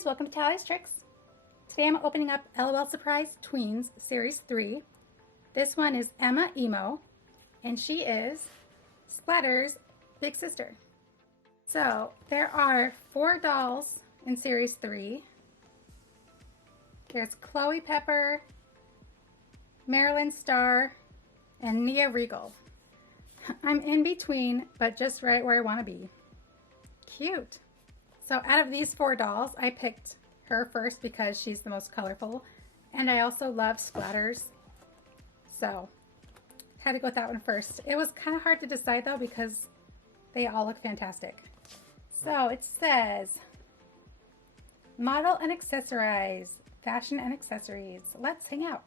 friends, welcome to Tallie's Tricks. Today I'm opening up LOL Surprise Tweens Series 3. This one is Emma Emo, and she is Splatter's big sister. So there are 4 dolls in Series 3. There's Chloe Pepper, Marilyn Starr, and Nia Regal. I'm in between, but just right where I want to be. Cute. So out of these 4 dolls, I picked her first because she's the most colorful, and I also love splatters, so had to go with that one first. It was kind of hard to decide though because they all look fantastic. So it says, model and accessorize, fashion and accessories. Let's hang out.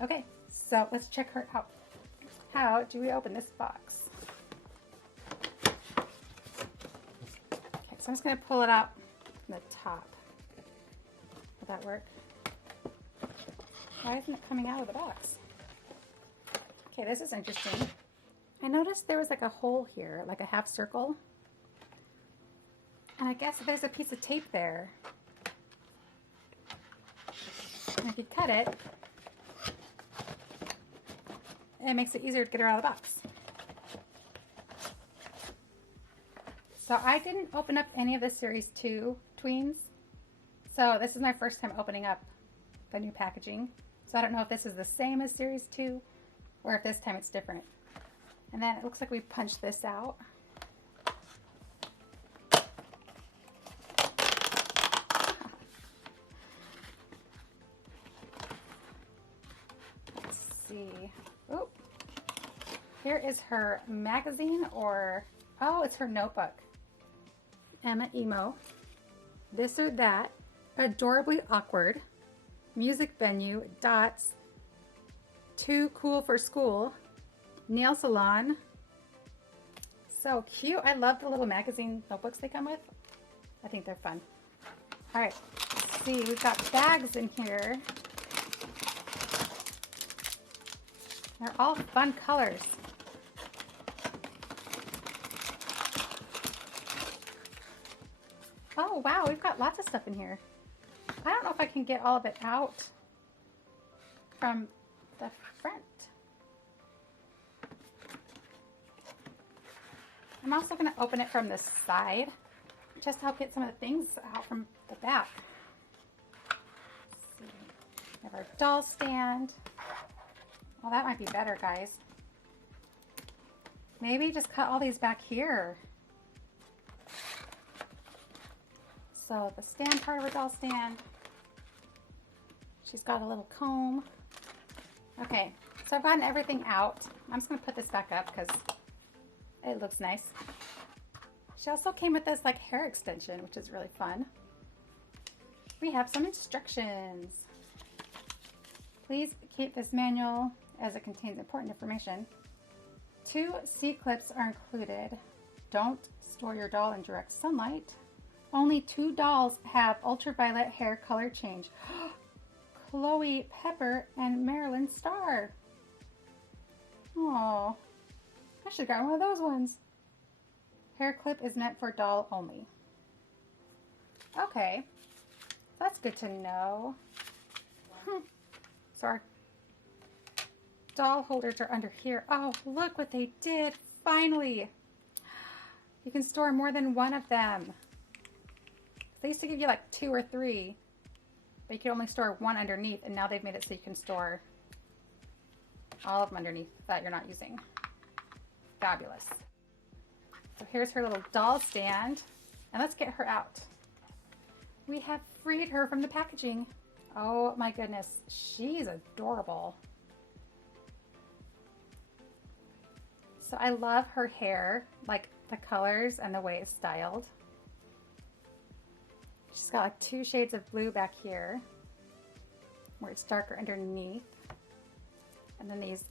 Okay, so let's check her out. How do we open this box? Okay, so I'm just going to pull it out from the top. Will that work? Why isn't it coming out of the box? Okay, this is interesting. I noticed there was like a hole here, like a half circle. And I guess there's a piece of tape there. And if you cut it, it makes it easier to get her out of the box. So I didn't open up any of the Series 2 Tweens. So this is my first time opening up the new packaging. So I don't know if this is the same as Series 2 or if this time it's different. And then it looks like we punched this out. Let's see. Oh, here is her magazine, or, oh, it's her notebook. Emma Emo. This or That. Adorably Awkward. Music Venue. Dots. Too Cool for School. Nail Salon. So cute. I love the little magazine notebooks they come with. I think they're fun. All right, let's see. We've got bags in here. They're all fun colors. Oh wow, we've got lots of stuff in here. I don't know if I can get all of it out from the front. I'm also going to open it from the side just to help get some of the things out from the back. Let's see. We have our doll stand. Well, that might be better, guys. Maybe just cut all these back here. So the stand part of her doll stand. She's got a little comb. Okay, so I've gotten everything out. I'm just gonna put this back up because it looks nice. She also came with this like hair extension, which is really fun. We have some instructions. Please keep this manual as it contains important information. 2 C-clips are included. Don't store your doll in direct sunlight. Only 2 dolls have ultraviolet hair color change. Chloe Pepper and Marilyn Starr. Oh, I should have got one of those ones. Hair clip is meant for doll only. Okay, that's good to know. So our doll holders are under here. Oh, look what they did. Finally, you can store more than one of them. They used to give you like 2 or 3, but you could only store one underneath, and now they've made it so you can store all of them underneath that you're not using. Fabulous. So here's her little doll stand, and let's get her out. We have freed her from the packaging. Oh my goodness, she's adorable. So I love her hair, like the colors and the way it's styled. She's got like 2 shades of blue back here, where it's darker underneath. And then these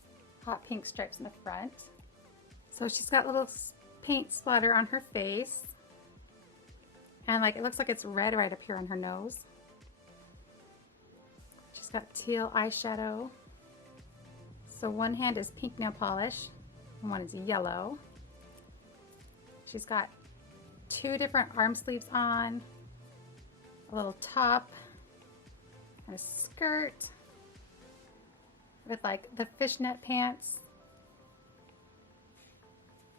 hot pink stripes in the front. So she's got little paint splatter on her face. And like it looks like it's red right up here on her nose. She's got teal eyeshadow. So one hand is pink nail polish, and one is yellow. She's got 2 different arm sleeves on. a little top and a skirt with like the fishnet pants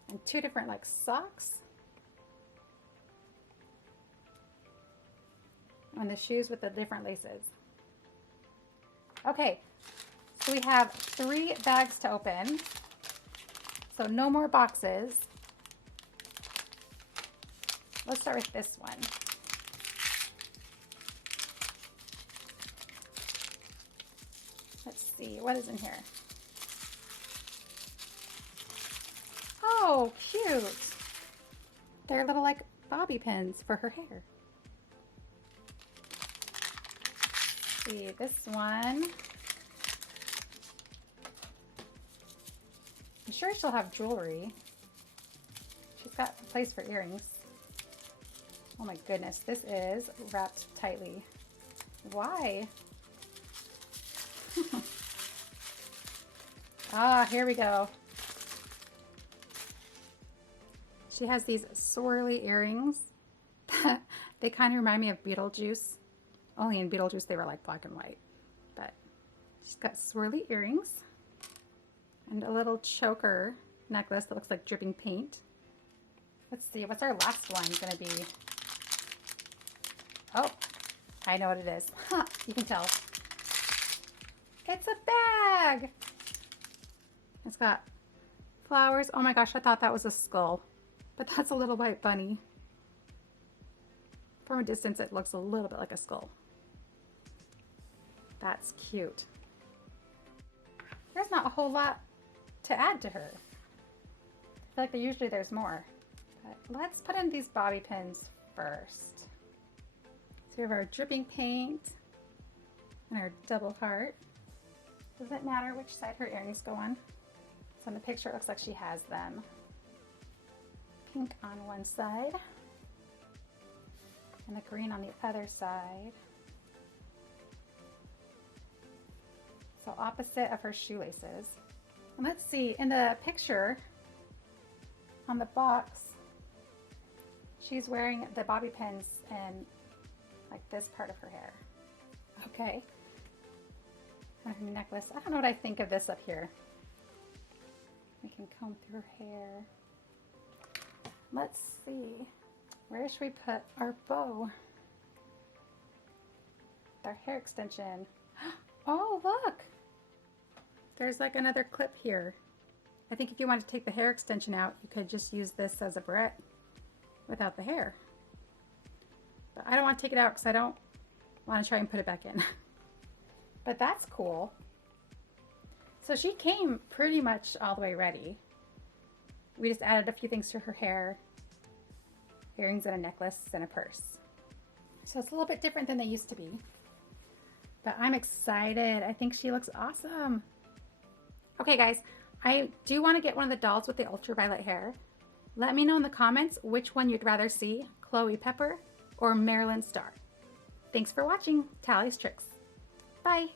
and two different like socks. And the shoes with the different laces. Okay, so we have 3 bags to open. So no more boxes. Let's start with this one. Let's see, what is in here? Oh, cute. They're little like bobby pins for her hair. See this one. I'm sure she'll have jewelry. She's got a place for earrings. Oh my goodness, this is wrapped tightly. Why? Ah, here we go. She has these swirly earrings. They kind of remind me of Beetlejuice. Only in Beetlejuice they were like black and white. But she's got swirly earrings and a little choker necklace that looks like dripping paint. Let's see, what's our last one gonna be? Oh, I know what it is. You can tell. It's a bag. It's got flowers. Oh my gosh, I thought that was a skull, but that's a little white bunny. From a distance, it looks a little bit like a skull. That's cute. There's not a whole lot to add to her. I feel like usually there's more. But let's put in these bobby pins first. So we have our dripping paint and our double heart. Does it matter which side her earrings go on? So in the picture it looks like she has them. Pink on one side and the green on the other side. So opposite of her shoelaces. And let's see, in the picture on the box, she's wearing the bobby pins in like this part of her hair. Okay. And her necklace. I don't know what I think of this up here. We can comb through her hair. Let's see. Where should we put our bow? Our hair extension. Oh, look! There's like another clip here. I think if you want to take the hair extension out, you could just use this as a barrette without the hair. But I don't want to take it out because I don't want to try and put it back in. But that's cool. So she came pretty much all the way ready. We just added a few things to her hair. Earrings and a necklace and a purse. So it's a little bit different than they used to be. But I'm excited. I think she looks awesome. Okay guys, I do want to get one of the dolls with the ultraviolet hair. Let me know in the comments which one you'd rather see, Chloe Pepper or Marilyn Starr. Thanks for watching Tallie's Tricks. Bye!